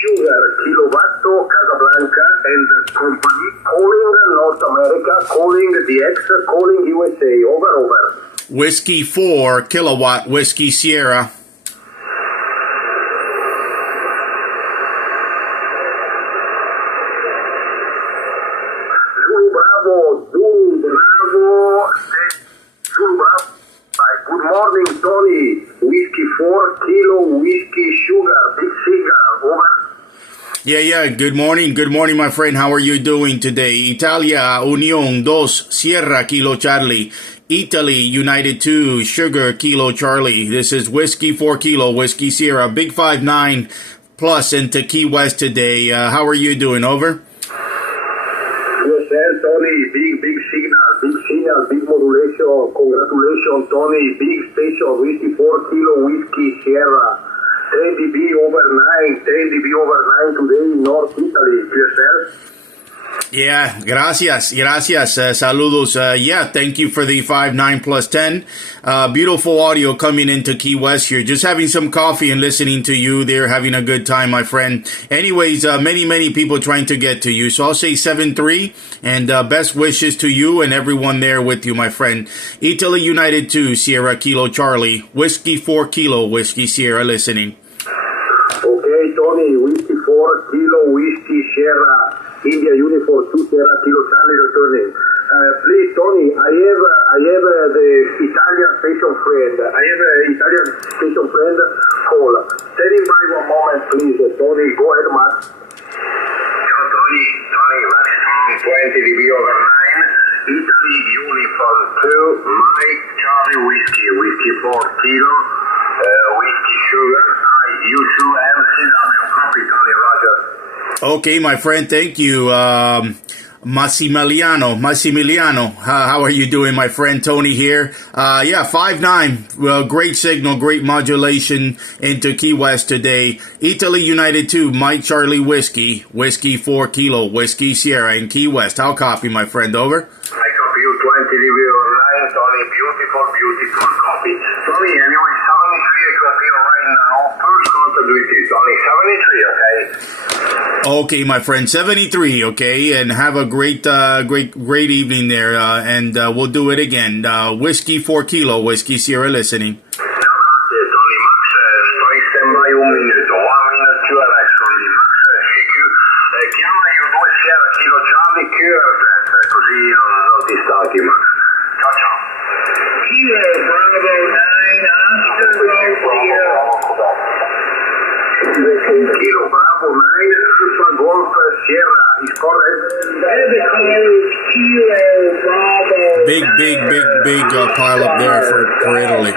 Sugar, Kilowatt, Casablanca and company, calling North America, calling DX, calling USA, over. Whiskey 4 Kilowatt, Whiskey Sierra. Zulu Bravo. Good morning, Tony. Whiskey 4 Kilo, Whiskey Sugar, Big Cigar, over. Yeah. Good morning, my friend. How are you doing today? Italia, Union 2, Sierra, Kilo Charlie. Italy, United 2, Sugar, Kilo Charlie. This is Whiskey 4 Kilo, Whiskey Sierra, Big 5-9 plus into Key West today. How are you doing? Over. Yes, sir, Tony. Big signal, big modulation. Congratulations, Tony. Big station, Whiskey 4 Kilo, Whiskey Sierra. 10 dB over 9 today in North Italy. QSOs. Yeah, gracias. Saludos. Thank you for the 5-9 plus 10. Beautiful audio coming into Key West here. Just having some coffee and listening to you. They're having a good time, my friend. Anyways, many people trying to get to you. So I'll say 7-3 and best wishes to you and everyone there with you, my friend. Italy United 2, Sierra Kilo Charlie. Whiskey 4 Kilo, Whiskey Sierra listening. Okay, Tony. Whiskey 4 Kilo, Whiskey Sierra. India Uniform 2 Sierra Kilo Charlie returning. Please, Tony, I have the Italian station friend. Call. Standing by one moment, please. Tony, go ahead, Matt. Hello, Tony, Max 20 dB over 9. Italy Uniform 2, Mike Charlie Whiskey 4 Kilo, Whiskey Sugar. Hi, U2MCW. Copy, Tony, Roger. Okay, my friend, thank you. Massimiliano, how are you doing, my friend? Tony here. 5-9, well, great signal, great modulation into Key West today. Italy United 2, Mike Charlie Whiskey 4 Kilo, Whiskey Sierra in Key West. I'll copy, my friend, over. I copy you 20 dB online, Tony, beautiful copy. Tony, anyway, 73 I copy you right now. First contact with you, Tony, 73, okay? Okay, my friend, 73, okay, and have a great evening there, and we'll do it again. Whiskey 4 Kilo, Whiskey Sierra listening. Grazie, Tony. Max, stai standby un minuto, 1 minute QRX for me. Max, chiama io 2 Sierra Kilo Charlie QRX, così non ti stacchi, Max. Ciao. Kilo Bravo 9, Oscar Sierra. Kilo Bravo 9, Alpha Golf Sierra, is correct? Big pile up there for Italy.